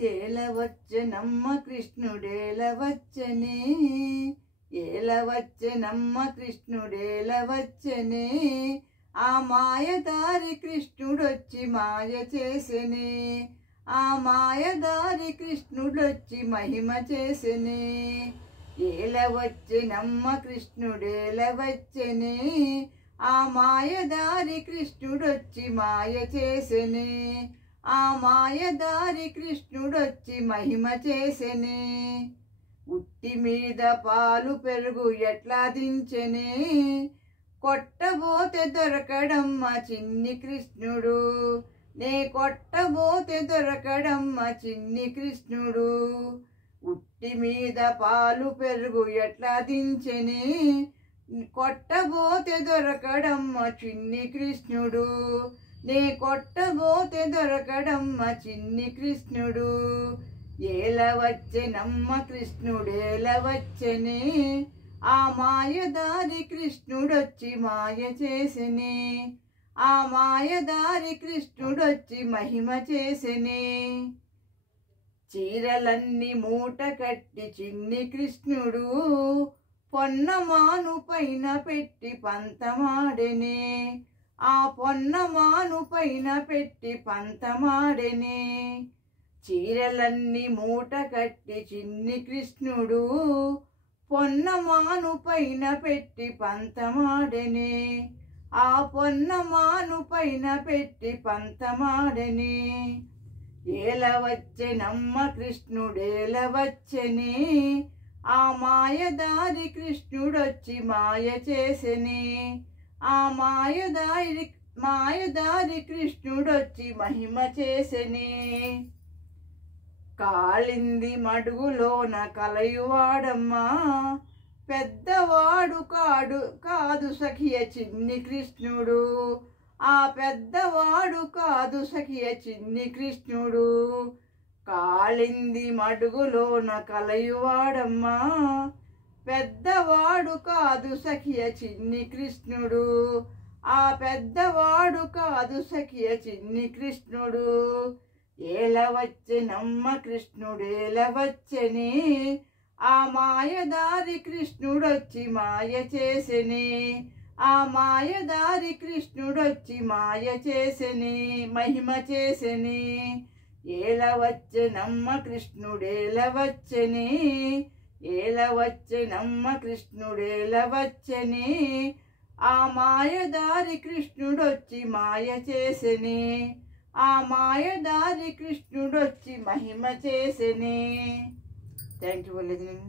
ఏలవచ్చనమ్మ కృష్ణుడేలవచ్చనే, ఏలవచ్చనమ్మ కృష్ణుడేలవచ్చనే, ఆ మాయదారి కృష్ణుడొచ్చి మాయ చేసెనే, ఆ మాయదారి కృష్ణుడొచ్చి మహిమ చేసెనే. ఏలవచ్చనమ్మ కృష్ణుడేలవచ్చనే, ఆ మాయదారి కృష్ణుడొచ్చి మాయ చేసెనే, ఆ మాయదారి కృష్ణుడొచ్చి మహిమ చేసెనే. ఉట్టి మీద పాలు పెరుగు ఎట్లా దించెనే, కొట్టబోతే దొరకడమ్మ చిన్ని కృష్ణుడు, నే కొట్టబోతే దొరకడమ్మ చిన్ని కృష్ణుడు. ఉట్టి మీద పాలు పెరుగు ఎట్లా దించెనే, కొట్టబోతే దొరకడమ్మ చిన్ని కృష్ణుడు, నే కొట్టబోతే దొరకడమ్మ చిన్ని కృష్ణుడు. ఏలవచ్చనమ్మ కృష్ణుడేలవచ్చనే, ఆ మాయదారి కృష్ణుడొచ్చి మాయ చేసెనే, ఆ మాయదారి కృష్ణుడొచ్చి మహిమ చేసెనే. చీరలన్నీ మూట కట్టి చిన్ని కృష్ణుడు, పొన్నమాను పైన పెట్టి పంతమాడెనే, ఆ పొన్నమాను పైన పెట్టి పంతమాడెనే. చీరలన్నీ మూట కట్టి చిన్ని కృష్ణుడు, పొన్నమాను పైన పెట్టి పంతమాడెనే, ఆ పొన్నమాను పైన పెట్టి పంతమాడెనే. ఏలవచ్చనమ్మ కృష్ణుడేలవచ్చనే, ఆ మాయదారి కృష్ణుడొచ్చి మాయ చేసెనే, ఆ మాయదారి కృష్ణుడొచ్చి మహిమ చేసెనే. కాళింది మడుగులోన కలయువాడమ్మా, పెద్దవాడు కాదు సఖియ చిన్ని కృష్ణుడు, ఆ పెద్దవాడు కాదు సఖియ చిన్ని కృష్ణుడు. కాళింది మడుగులోన కలయువాడమ్మా, పెద్దవాడు కాదు సఖియ చిన్ని కృష్ణుడు, ఆ పెద్దవాడు కాదు సఖియ చిన్ని కృష్ణుడు. ఏలవచ్చనమ్మ కృష్ణుడేలవచ్చనే, ఆ మాయదారి కృష్ణుడొచ్చి మాయ చేసెనే, ఆ మాయదారి కృష్ణుడొచ్చి మాయ చేసెనే, మహిమ చేసెనే. ఏలవచ్చనమ్మ కృష్ణుడేలవచ్చనే, ఏలవచ్చనమ్మ కృష్ణుడేలవచ్చనే, ఆ మాయదారి కృష్ణుడొచ్చి మాయ చేసెనే, ఆ మాయదారి కృష్ణుడొచ్చి మహిమ చేసెనే. Thank you for listening.